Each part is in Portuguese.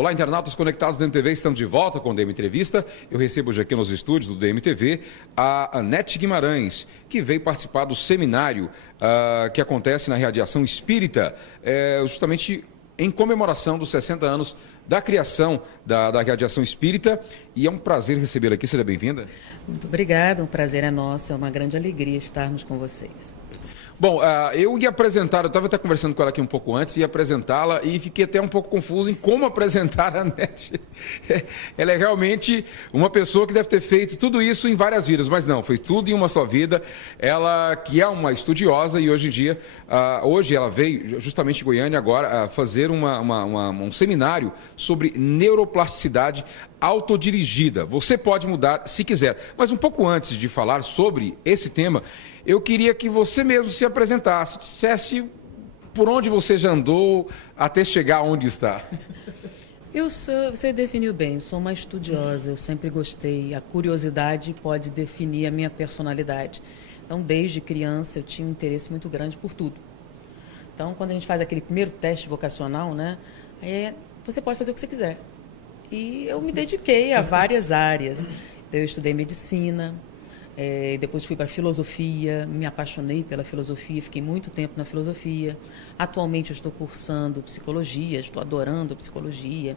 Olá, internautas conectados da DMTV, estamos de volta com o DM Entrevista. Eu recebo hoje aqui nos estúdios do DMTV a Anete Guimarães, que veio participar do seminário que acontece na Radiação Espírita, justamente em comemoração dos 60 anos da criação da Radiação Espírita. E é um prazer recebê-la aqui, seja bem-vinda. Muito obrigada, o prazer é nosso, é uma grande alegria estarmos com vocês. Bom, eu ia apresentar, eu estava até conversando com ela aqui um pouco antes, ia apresentá-la e fiquei até um pouco confuso em como apresentar a Anete. Ela é realmente uma pessoa que deve ter feito tudo isso em várias vidas, mas não, foi tudo em uma só vida. Ela que é uma estudiosa e hoje em dia, hoje ela veio justamente em Goiânia agora fazer um seminário sobre neuroplasticidade autodirigida. Você pode mudar se quiser. Mas um pouco antes de falar sobre esse tema, eu queria que você mesmo se apresentasse, dissesse por onde você já andou até chegar onde está. Você definiu bem, eu sou uma estudiosa, eu sempre gostei, a curiosidade pode definir a minha personalidade. Então, desde criança, eu tinha um interesse muito grande por tudo. Então, quando a gente faz aquele primeiro teste vocacional, né, você pode fazer o que você quiser. E eu me dediquei a várias áreas. Então, eu estudei medicina, depois fui para filosofia, me apaixonei pela filosofia, fiquei muito tempo na filosofia. Atualmente eu estou cursando psicologia, estou adorando psicologia,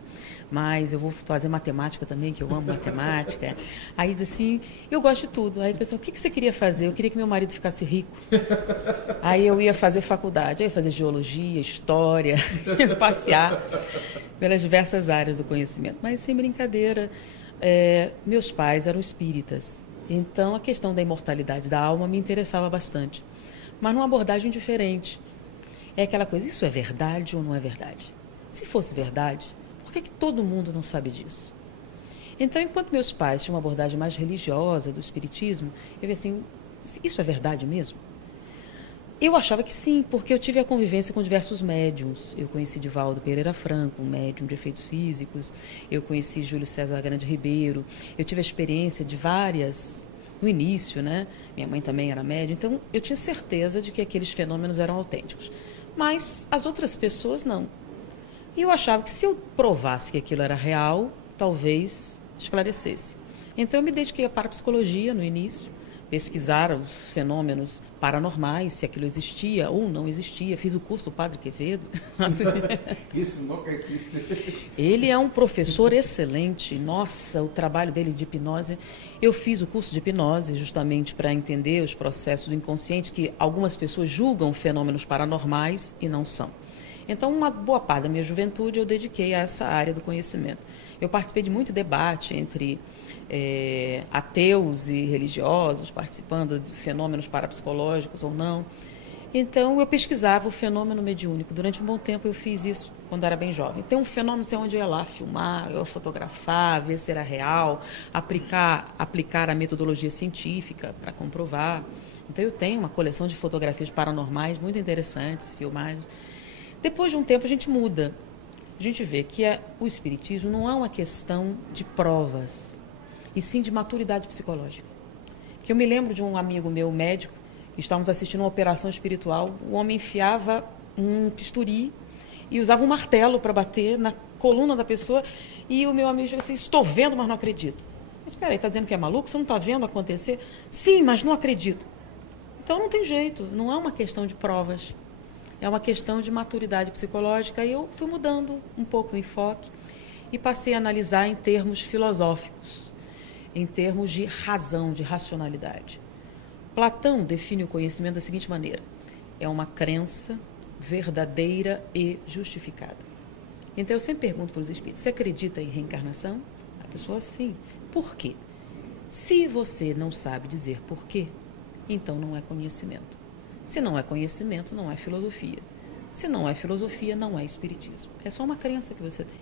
mas eu vou fazer matemática também, que eu amo matemática. Aí, assim, eu gosto de tudo. Aí a pessoa, o que você queria fazer? Eu queria que meu marido ficasse rico. Aí eu ia fazer faculdade, eu ia fazer geologia, história, passear pelas diversas áreas do conhecimento. Mas, sem brincadeira, meus pais eram espíritas. Então, a questão da imortalidade da alma me interessava bastante, mas numa abordagem diferente. É aquela coisa, isso é verdade ou não é verdade? Se fosse verdade, por que todo mundo não sabe disso? Então, enquanto meus pais tinham uma abordagem mais religiosa do espiritismo, eu vi assim, isso é verdade mesmo? Eu achava que sim, porque eu tive a convivência com diversos médiums. Eu conheci Divaldo Pereira Franco, um médium de efeitos físicos. Eu conheci Júlio César Grande Ribeiro. Eu tive a experiência de várias, no início, né? Minha mãe também era médium. Então, eu tinha certeza de que aqueles fenômenos eram autênticos. Mas as outras pessoas não. E eu achava que se eu provasse que aquilo era real, talvez esclarecesse. Então, eu me dediquei à parapsicologia no início. Pesquisar os fenômenos paranormais, se aquilo existia ou não existia. Fiz o curso do Padre Quevedo. Isso nunca existe. Ele é um professor excelente. Nossa, o trabalho dele de hipnose. Eu fiz o curso de hipnose justamente para entender os processos do inconsciente, que algumas pessoas julgam fenômenos paranormais e não são. Então, uma boa parte da minha juventude eu dediquei a essa área do conhecimento. Eu participei de muito debate entre ateus e religiosos, participando de fenômenos parapsicológicos ou não. Então, eu pesquisava o fenômeno mediúnico. Durante um bom tempo, eu fiz isso quando era bem jovem. Tem um fenômeno, sei onde eu ia lá filmar, eu ia fotografar, ver se era real, aplicar a metodologia científica para comprovar. Então, eu tenho uma coleção de fotografias paranormais muito interessantes, filmagens. Depois de um tempo, a gente muda. A gente vê que o espiritismo não é uma questão de provas, e sim de maturidade psicológica. Porque eu me lembro de um amigo meu, médico, que estávamos assistindo uma operação espiritual, o homem enfiava um bisturi e usava um martelo para bater na coluna da pessoa, e o meu amigo disse assim, estou vendo, mas não acredito. Mas espera aí, está dizendo que é maluco? Você não está vendo acontecer? Sim, mas não acredito. Então não tem jeito, não é uma questão de provas, é uma questão de maturidade psicológica. E eu fui mudando um pouco o enfoque e passei a analisar em termos filosóficos, em termos de razão, de racionalidade. Platão define o conhecimento da seguinte maneira: é uma crença verdadeira e justificada. Então, eu sempre pergunto para os espíritos, você acredita em reencarnação? A pessoa, sim. Por quê? Se você não sabe dizer por quê, então não é conhecimento. Se não é conhecimento, não é filosofia. Se não é filosofia, não é espiritismo. É só uma crença que você tem.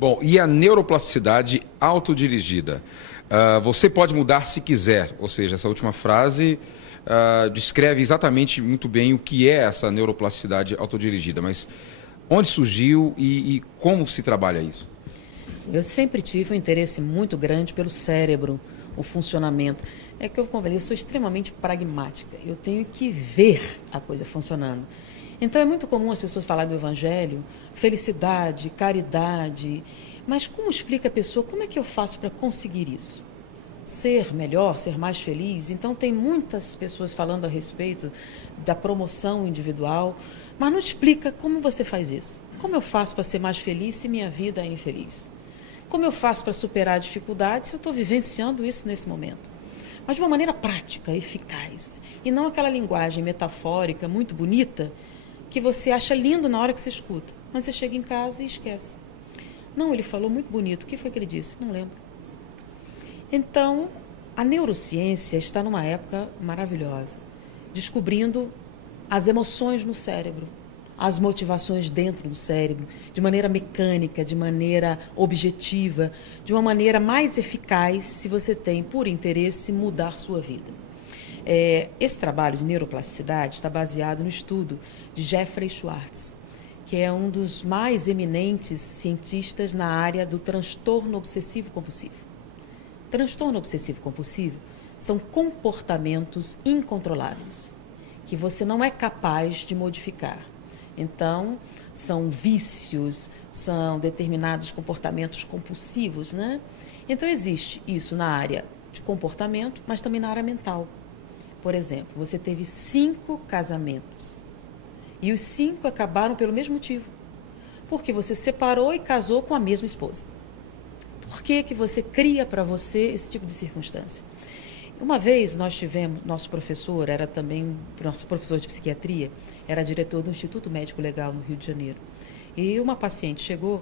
Bom, e a neuroplasticidade autodirigida? Você pode mudar se quiser, ou seja, essa última frase descreve exatamente muito bem o que é essa neuroplasticidade autodirigida, mas onde surgiu e como se trabalha isso? Eu sempre tive um interesse muito grande pelo cérebro, o funcionamento. Eu sou extremamente pragmática, eu tenho que ver a coisa funcionando. Então, é muito comum as pessoas falarem do Evangelho, felicidade, caridade, mas como explica a pessoa, como é que eu faço para conseguir isso? Ser melhor, ser mais feliz? Então, tem muitas pessoas falando a respeito da promoção individual, mas não explica como você faz isso. Como eu faço para ser mais feliz se minha vida é infeliz? Como eu faço para superar a dificuldade se eu estou vivenciando isso nesse momento? Mas de uma maneira prática, eficaz, e não aquela linguagem metafórica muito bonita que você acha lindo na hora que você escuta, mas você chega em casa e esquece. Não, ele falou muito bonito. O que foi que ele disse? Não lembro. Então, a neurociência está numa época maravilhosa, descobrindo as emoções no cérebro, as motivações dentro do cérebro, de maneira mecânica, de maneira objetiva, de uma maneira mais eficaz, se você tem por interesse mudar sua vida. Esse trabalho de neuroplasticidade está baseado no estudo de Jeffrey Schwartz, que é um dos mais eminentes cientistas na área do transtorno obsessivo-compulsivo. Transtorno obsessivo-compulsivo são comportamentos incontroláveis, que você não é capaz de modificar. Então, são vícios, são determinados comportamentos compulsivos, né? Então, existe isso na área de comportamento, mas também na área mental. Por exemplo, você teve 5 casamentos e os 5 acabaram pelo mesmo motivo. Porque você separou e casou com a mesma esposa. Por que que você cria para você esse tipo de circunstância? Uma vez nós tivemos, nosso professor era também, nosso professor de psiquiatria, era diretor do Instituto Médico Legal no Rio de Janeiro. E uma paciente chegou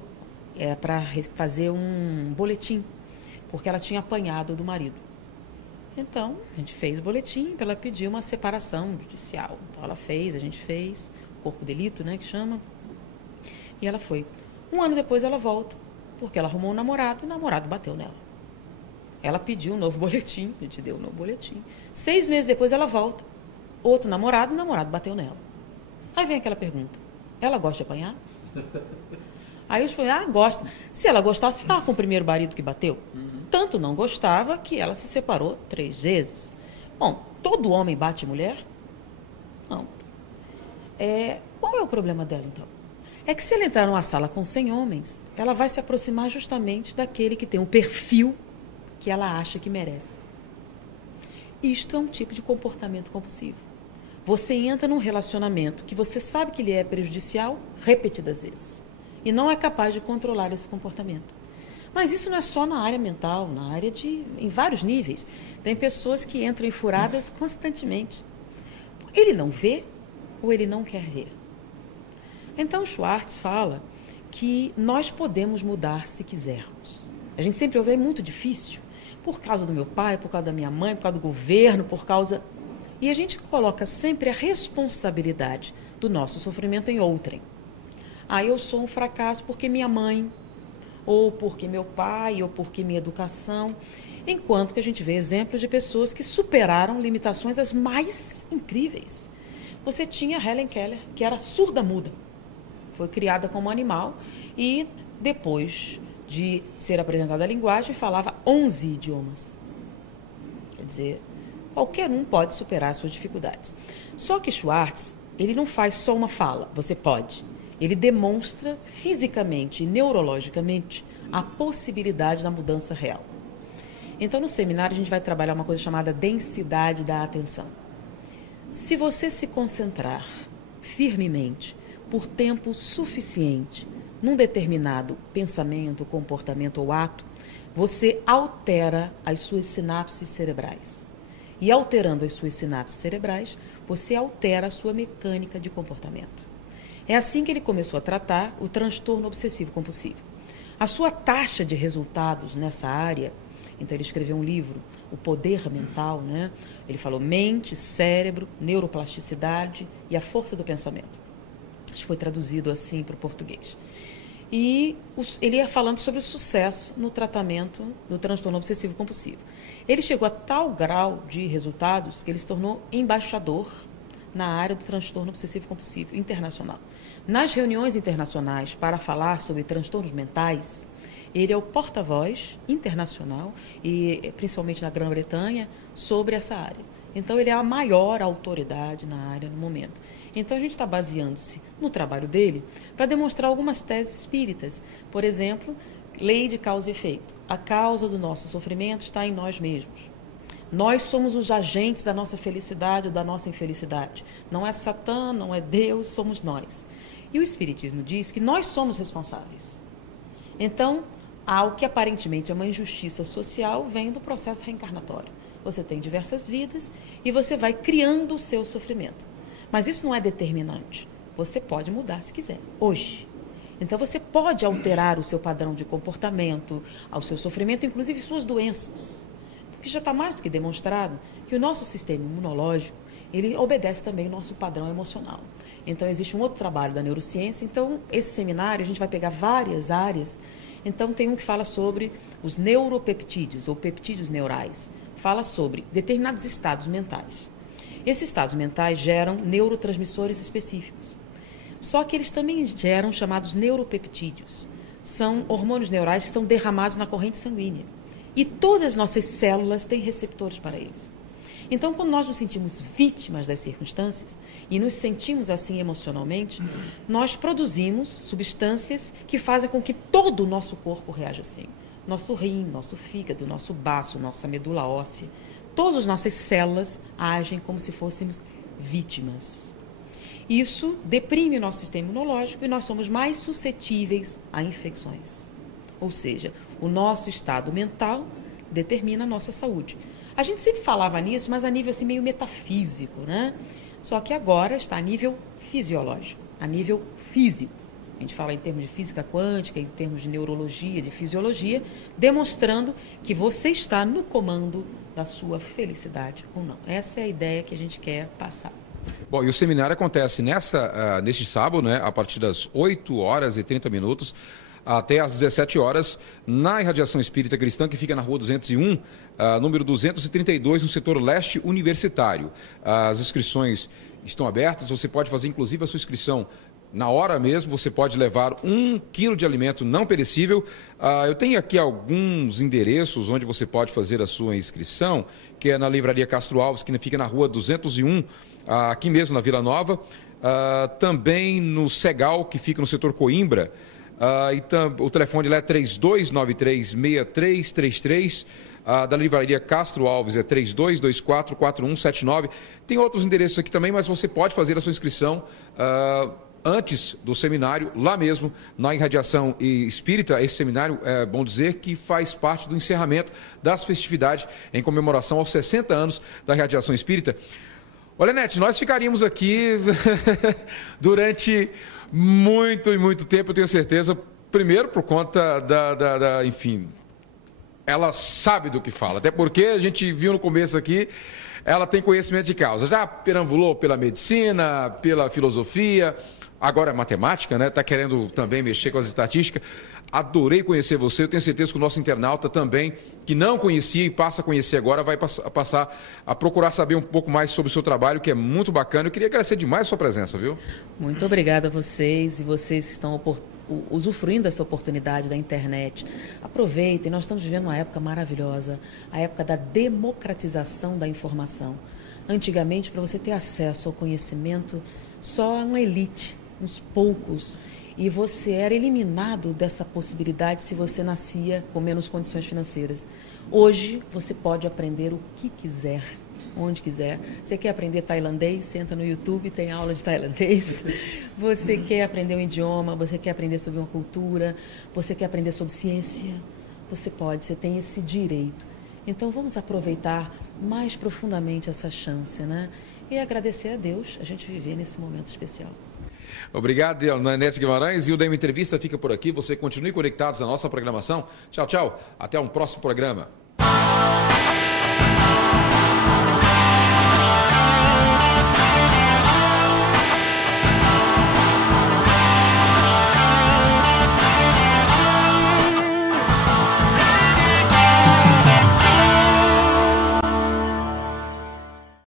para fazer um boletim, porque ela tinha apanhado do marido. Então, a gente fez o boletim para ela pedir uma separação judicial. Então, ela fez, a gente fez, corpo de delito, né, que chama. E ela foi. 1 ano depois, ela volta, porque ela arrumou um namorado e o namorado bateu nela. Ela pediu um novo boletim, a gente deu um novo boletim. 6 meses depois, ela volta. Outro namorado, o namorado bateu nela. Aí vem aquela pergunta, ela gosta de apanhar? Aí eu falei, gosta. Se ela gostasse, ficava com o primeiro marido que bateu. Tanto não gostava que ela se separou 3 vezes. Bom, todo homem bate mulher? Não. Qual é o problema dela, então? É que se ela entrar numa sala com 100 homens, ela vai se aproximar justamente daquele que tem um perfil que ela acha que merece. Isto é um tipo de comportamento compulsivo. Você entra num relacionamento que você sabe que ele é prejudicial repetidas vezes e não é capaz de controlar esse comportamento. Mas isso não é só na área mental, na área em vários níveis. Tem pessoas que entram em furadas constantemente. Ele não vê ou ele não quer ver. Então, Schwartz fala que nós podemos mudar se quisermos. A gente sempre ouve, é muito difícil, por causa do meu pai, por causa da minha mãe, por causa do governo, por causa... E a gente coloca sempre a responsabilidade do nosso sofrimento em outrem. Eu sou um fracasso porque minha mãe, ou porque meu pai, ou porque minha educação. Enquanto que a gente vê exemplos de pessoas que superaram limitações as mais incríveis. Você tinha Helen Keller, que era surda-muda. Foi criada como animal e depois de ser apresentada a linguagem, falava 11 idiomas. Quer dizer, qualquer um pode superar as suas dificuldades. Só que Schwartz, ele não faz só uma fala, você pode. Ele demonstra fisicamente e neurologicamente a possibilidade da mudança real. Então, no seminário, a gente vai trabalhar uma coisa chamada densidade da atenção. Se você se concentrar firmemente por tempo suficiente num determinado pensamento, comportamento ou ato, você altera as suas sinapses cerebrais. E alterando as suas sinapses cerebrais, você altera a sua mecânica de comportamento. É assim que ele começou a tratar o transtorno obsessivo-compulsivo. A sua taxa de resultados nessa área, então ele escreveu um livro, O Poder Mental, né? Ele falou mente, cérebro, neuroplasticidade e a força do pensamento. Acho que foi traduzido assim para o português. E ele ia falando sobre o sucesso no tratamento do transtorno obsessivo-compulsivo. Ele chegou a tal grau de resultados que ele se tornou embaixador na área do transtorno obsessivo-compulsivo internacional. Nas reuniões internacionais para falar sobre transtornos mentais, ele é o porta-voz internacional, e principalmente na Grã-Bretanha, sobre essa área. Então, ele é a maior autoridade na área no momento. Então, a gente está baseando-se no trabalho dele para demonstrar algumas teses espíritas. Por exemplo, lei de causa e efeito. A causa do nosso sofrimento está em nós mesmos. Nós somos os agentes da nossa felicidade ou da nossa infelicidade. Não é Satã, não é Deus, somos nós. E o Espiritismo diz que nós somos responsáveis. Então, algo que aparentemente é uma injustiça social vem do processo reencarnatório. Você tem diversas vidas e você vai criando o seu sofrimento. Mas isso não é determinante. Você pode mudar se quiser, hoje. Então, você pode alterar o seu padrão de comportamento, ao seu sofrimento, inclusive suas doenças. Porque já está mais do que demonstrado que o nosso sistema imunológico, ele obedece também ao nosso padrão emocional. Então, existe um outro trabalho da neurociência. Então, esse seminário, a gente vai pegar várias áreas. Então, tem um que fala sobre os neuropeptídeos, ou peptídeos neurais. Fala sobre determinados estados mentais. Esses estados mentais geram neurotransmissores específicos. Só que eles também geram chamados neuropeptídeos. São hormônios neurais que são derramados na corrente sanguínea. E todas as nossas células têm receptores para eles. Então, quando nós nos sentimos vítimas das circunstâncias e nos sentimos assim emocionalmente, nós produzimos substâncias que fazem com que todo o nosso corpo reaja assim. Nosso rim, nosso fígado, nosso baço, nossa medula óssea. Todas as nossas células agem como se fôssemos vítimas. Isso deprime o nosso sistema imunológico e nós somos mais suscetíveis a infecções. Ou seja, o nosso estado mental determina a nossa saúde. A gente sempre falava nisso, mas a nível assim, meio metafísico, né? Só que agora está a nível fisiológico, a nível físico. A gente fala em termos de física quântica, em termos de neurologia, de fisiologia, demonstrando que você está no comando da sua felicidade ou não. Essa é a ideia que a gente quer passar. Bom, e o seminário acontece neste sábado, né, a partir das 8h30 até às 17 horas, na Irradiação Espírita Cristã, que fica na Rua 201, número 232, no setor leste universitário. As inscrições estão abertas, você pode fazer inclusive a sua inscrição na hora mesmo. Você pode levar 1 quilo de alimento não perecível. Eu tenho aqui alguns endereços onde você pode fazer a sua inscrição, que é na Livraria Castro Alves, que fica na Rua 201, aqui mesmo na Vila Nova. Também no Segal, que fica no setor Coimbra. O telefone lá é 3293-6333. Da Livraria Castro Alves é 3224-4179. Tem outros endereços aqui também, mas você pode fazer a sua inscrição antes do seminário, lá mesmo, na Irradiação Espírita. Esse seminário, é bom dizer, que faz parte do encerramento das festividades em comemoração aos 60 anos da Irradiação Espírita. Olha, Nete, nós ficaríamos aqui durante muito e muito tempo, eu tenho certeza. Primeiro, por conta enfim, ela sabe do que fala, até porque a gente viu no começo aqui, ela tem conhecimento de causa. Já perambulou pela medicina, pela filosofia, agora é matemática, né? Está querendo também mexer com as estatísticas. Adorei conhecer você, eu tenho certeza que o nosso internauta também, que não conhecia e passa a conhecer agora, vai passar a procurar saber um pouco mais sobre o seu trabalho, que é muito bacana. Eu queria agradecer demais a sua presença, viu? Muito obrigada a vocês e vocês que estão usufruindo dessa oportunidade da internet. Aproveitem, nós estamos vivendo uma época maravilhosa, a época da democratização da informação. Antigamente, para você ter acesso ao conhecimento, só uma elite, uns poucos, e você era eliminado dessa possibilidade se você nascia com menos condições financeiras. Hoje, você pode aprender o que quiser, onde quiser. Você quer aprender tailandês? Senta no YouTube, tem aula de tailandês. Você quer aprender um idioma, você quer aprender sobre uma cultura, você quer aprender sobre ciência, você pode, você tem esse direito. Então, vamos aproveitar mais profundamente essa chance, né? E agradecer a Deus a gente viver nesse momento especial. Obrigado, Nete Guimarães. E o DM Entrevista fica por aqui. Você continue conectados à nossa programação. Tchau, tchau. Até um próximo programa.